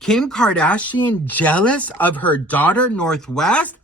Kim Kardashian jealous of her daughter, Northwest?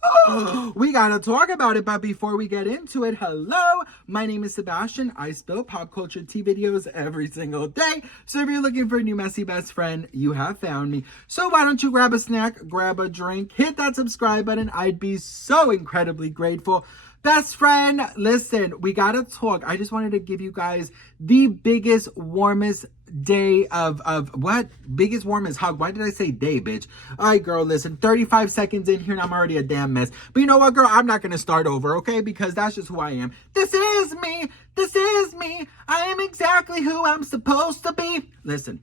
We gotta talk about it, but before we get into it, hello, my name is Sebastian. I spill pop culture tea videos every single day, so if you're looking for a new messy best friend, you have found me. So why don't you grab a snack, grab a drink, hit that subscribe button. I'd be so incredibly grateful. Best friend, listen, we gotta talk. I just wanted to give you guys the biggest, warmest day of what? Biggest, warmest hug. Why did I say day, bitch? All right, girl, listen, 35 seconds in here and I'm already a damn mess. But you know what, girl? I'm not gonna start over, okay? Because that's just who I am. This is me. This is me. I am exactly who I'm supposed to be. Listen.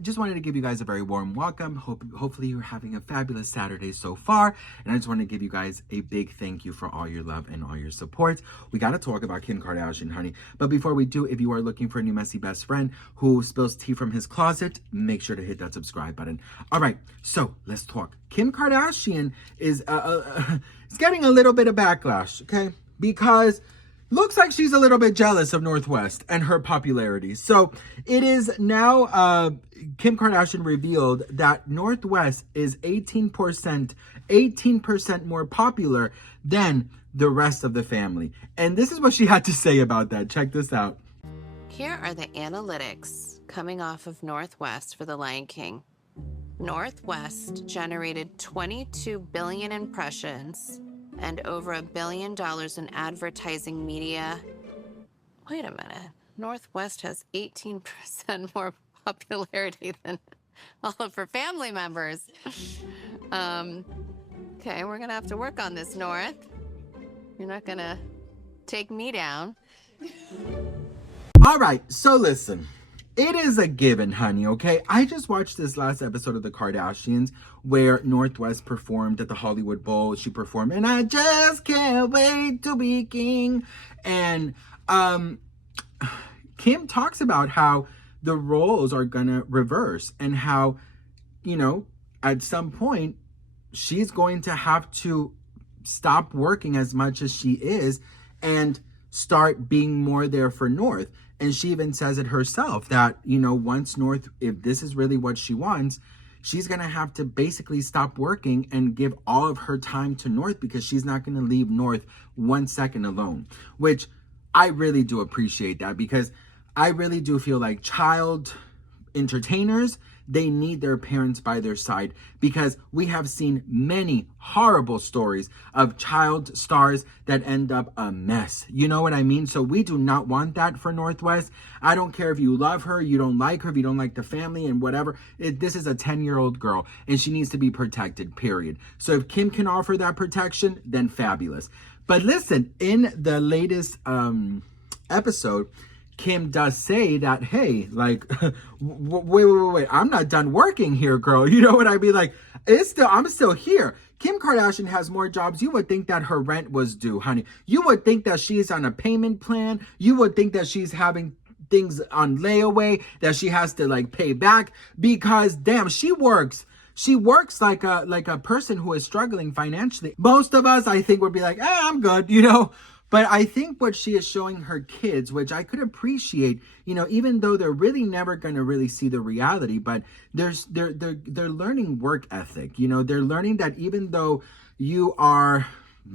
Just wanted to give you guys a very warm welcome. Hopefully you're having a fabulous Saturday so far. And I just want to give you guys a big thank you for all your love and all your support. We got to talk about Kim Kardashian, honey. But before we do, if you are looking for a new messy best friend who spills tea from his closet, make sure to hit that subscribe button. All right, so let's talk. Kim Kardashian is getting a little bit of backlash, okay? Because looks like she's a little bit jealous of Northwest and her popularity. So it is now Kim Kardashian revealed that Northwest is 18% more popular than the rest of the family. And this is what she had to say about that. Check this out. Here are the analytics coming off of Northwest for The Lion King. Northwest generated 22 billion impressions and over $1 billion in advertising media. Wait a minute. Northwest has 18% more popularity than all of her family members. Okay, we're gonna have to work on this, North. You're not gonna take me down. All right, so listen. It is a given, honey, okay? I just watched this last episode of The Kardashians where Northwest performed at the Hollywood Bowl. She performed, and I just can't wait to be king. And Kim talks about how the roles are gonna reverse and how, you know, at some point, she's going to have to stop working as much as she is and start being more there for North. And she even says it herself that, you know, once North, if this is really what she wants, she's going to have to basically stop working and give all of her time to North because she's not going to leave North 1 second alone, which I really do appreciate that because I really do feel like child entertainers, they need their parents by their side because we have seen many horrible stories of child stars that end up a mess. You know what I mean? So we do not want that for Northwest. I don't care if you love her, you don't like her, if you don't like the family and whatever. This is a 10-year-old girl and she needs to be protected, period. So if Kim can offer that protection, then fabulous. But listen, in the latest episode, Kim does say that, hey, like, wait, I'm not done working here, girl. You know what I mean? Like, I'm still here. Kim Kardashian has more jobs. You would think that her rent was due, honey. You would think that she's on a payment plan. You would think that she's having things on layaway that she has to like pay back because damn, she works. She works like a person who is struggling financially. Most of us, I think, would be like, I'm good, you know. But I think what she is showing her kids, which I could appreciate, you know, even though they're really never going to really see the reality, but they're learning work ethic. You know, they're learning that even though you are,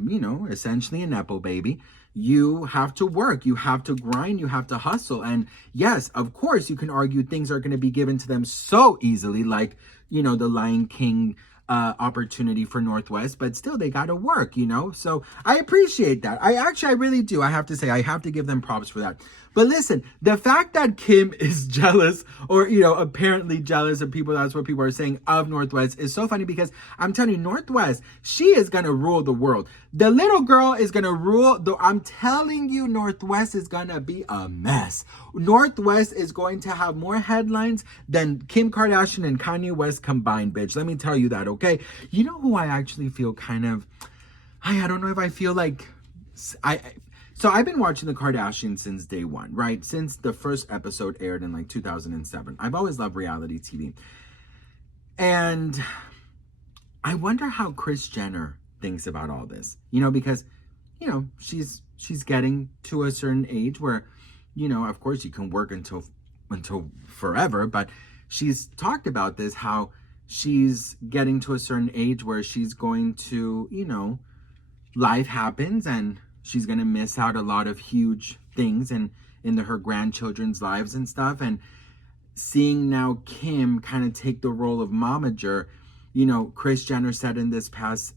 you know, essentially a nepo baby, you have to work, you have to grind, you have to hustle. And yes, of course, you can argue things are going to be given to them so easily, like, you know, the Lion King opportunity for Northwest, but still they got to work, you know? So I appreciate that. I really do. I have to say, I have to give them props for that. But listen, the fact that Kim is jealous or, you know, apparently jealous of people, that's what people are saying, of Northwest is so funny because I'm telling you, Northwest, she is going to rule the world. The little girl is going to rule. I'm telling you, Northwest is going to be a mess. Northwest is going to have more headlines than Kim Kardashian and Kanye West combined, bitch. Let me tell you that, okay? You know who I actually feel kind of, I don't know if I feel like, so I've been watching the Kardashians since day one, right? Since the first episode aired in like 2007. I've always loved reality TV. And I wonder how Kris Jenner thinks about all this, you know, because, you know, she's getting to a certain age where, you know, of course you can work until forever, but she's talked about this, how she's getting to a certain age where she's going to, life happens and she's going to miss out a lot of huge things and in her grandchildren's lives and stuff. And seeing now Kim kind of take the role of momager, Kris Jenner said in this past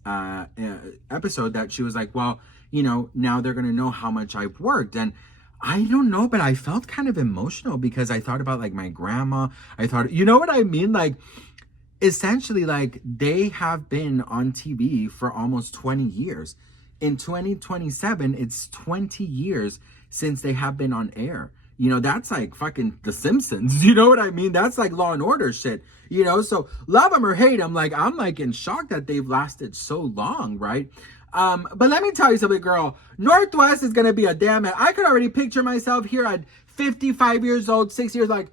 episode that she was like, well, now they're going to know how much I've worked. And I don't know, but I felt kind of emotional because I thought about like my grandma. I thought, you know what I mean? Like, essentially, like, they have been on TV for almost 20 years. In 2027, it's 20 years since they have been on air. That's like fucking The Simpsons. You know what I mean? That's like Law and Order shit. So love them or hate them, like, I'm like in shock that they've lasted so long, right? But let me tell you something, girl. Northwest is gonna be a damn it. I could already picture myself here at 55 years old, 6 years, like,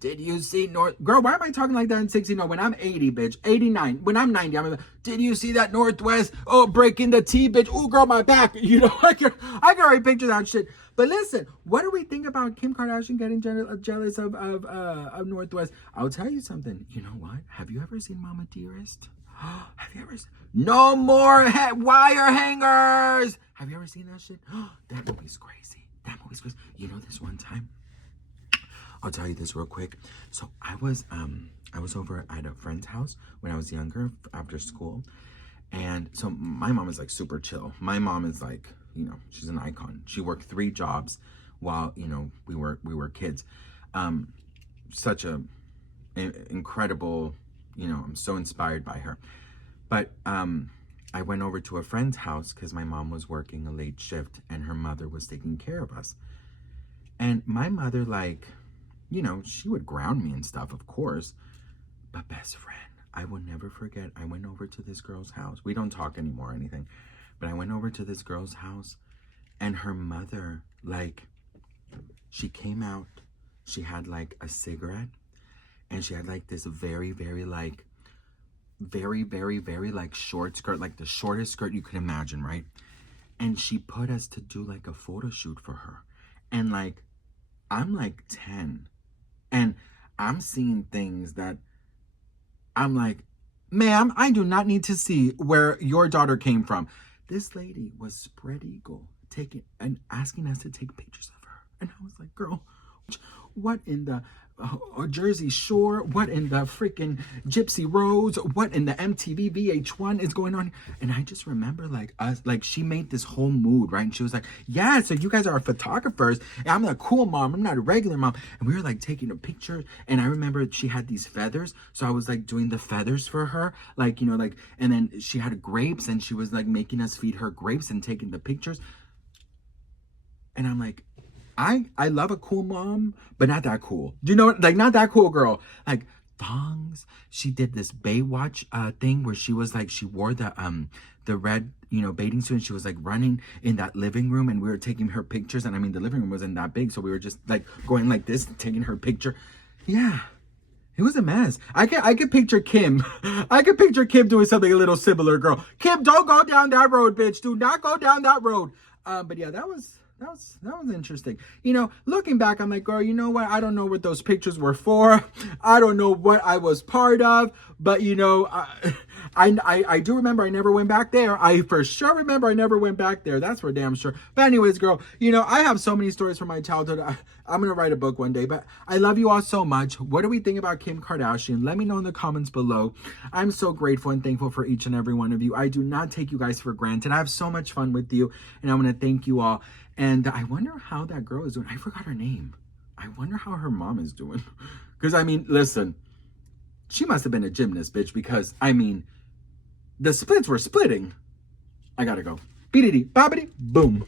did you see Girl, why am I talking like that in 60? No, when I'm 80, bitch. 89. When I'm 90, I'm like, did you see that Northwest? Oh, breaking the T, bitch. Oh, girl, my back. I can already picture that shit. But listen, what do we think about Kim Kardashian getting jealous of Northwest? I'll tell you something. You know what? Have you ever seen Mama Dearest? Have you ever seen? No more wire hangers. Have you ever seen that shit? That movie's crazy. This one time, I'll tell you this real quick. So I was over at a friend's house when I was younger after school. And so my mom is like super chill. My mom is like, she's an icon. She worked 3 jobs while, we were kids. Such a incredible, I'm so inspired by her. But I went over to a friend's house because my mom was working a late shift and her mother was taking care of us. And my mother, like, she would ground me and stuff, of course. But best friend, I will never forget, I went over to this girl's house. We don't talk anymore or anything. But I went over to this girl's house and her mother, like, she came out. She had, like, a cigarette. And she had, like, this very, very, like, very, very, very, like, short skirt. Like, the shortest skirt you could imagine, right? And she put us to do, like, a photo shoot for her. And, like, I'm, like, 10. And I'm seeing things that I'm like, ma'am, I do not need to see where your daughter came from. This lady was spread eagle taking and asking us to take pictures of her. And I was like, girl, what in the Jersey Shore? What in the freaking Gypsy Rose? What in the MTV VH1 is going on? And I just remember like us, like she made this whole mood, right? And she was like, yeah, so you guys are photographers. And I'm a cool mom. I'm not a regular mom. And we were like taking a picture. And I remember she had these feathers. So I was like doing the feathers for her. Like, like, and then she had grapes and she was like making us feed her grapes and taking the pictures. And I'm like, I love a cool mom, but not that cool. Do you know what? Like, not that cool girl. Like, thongs. She did this Baywatch thing where she was like, she wore the red, bathing suit, and she was like running in that living room, and we were taking her pictures. And I mean, the living room wasn't that big, so we were just like going like this, taking her picture. Yeah. It was a mess. I could picture Kim. I could picture Kim doing something a little similar, girl. Kim, don't go down that road, bitch. Do not go down that road. But yeah, that was interesting. Looking back, I'm like, girl, you know what? I don't know what those pictures were for. I don't know what I was part of, but I do remember I never went back there. I for sure remember I never went back there. That's for damn sure. But anyways, girl, I have so many stories from my childhood. I'm going to write a book one day, but I love you all so much. What do we think about Kim Kardashian? Let me know in the comments below. I'm so grateful and thankful for each and every one of you. I do not take you guys for granted. I have so much fun with you, and I want to thank you all. And I wonder how that girl is doing. I forgot her name. I wonder how her mom is doing. Because, I mean, listen, she must have been a gymnast, bitch, because, I mean, the splits were splitting. I gotta go. Beedity, bobbity, boom.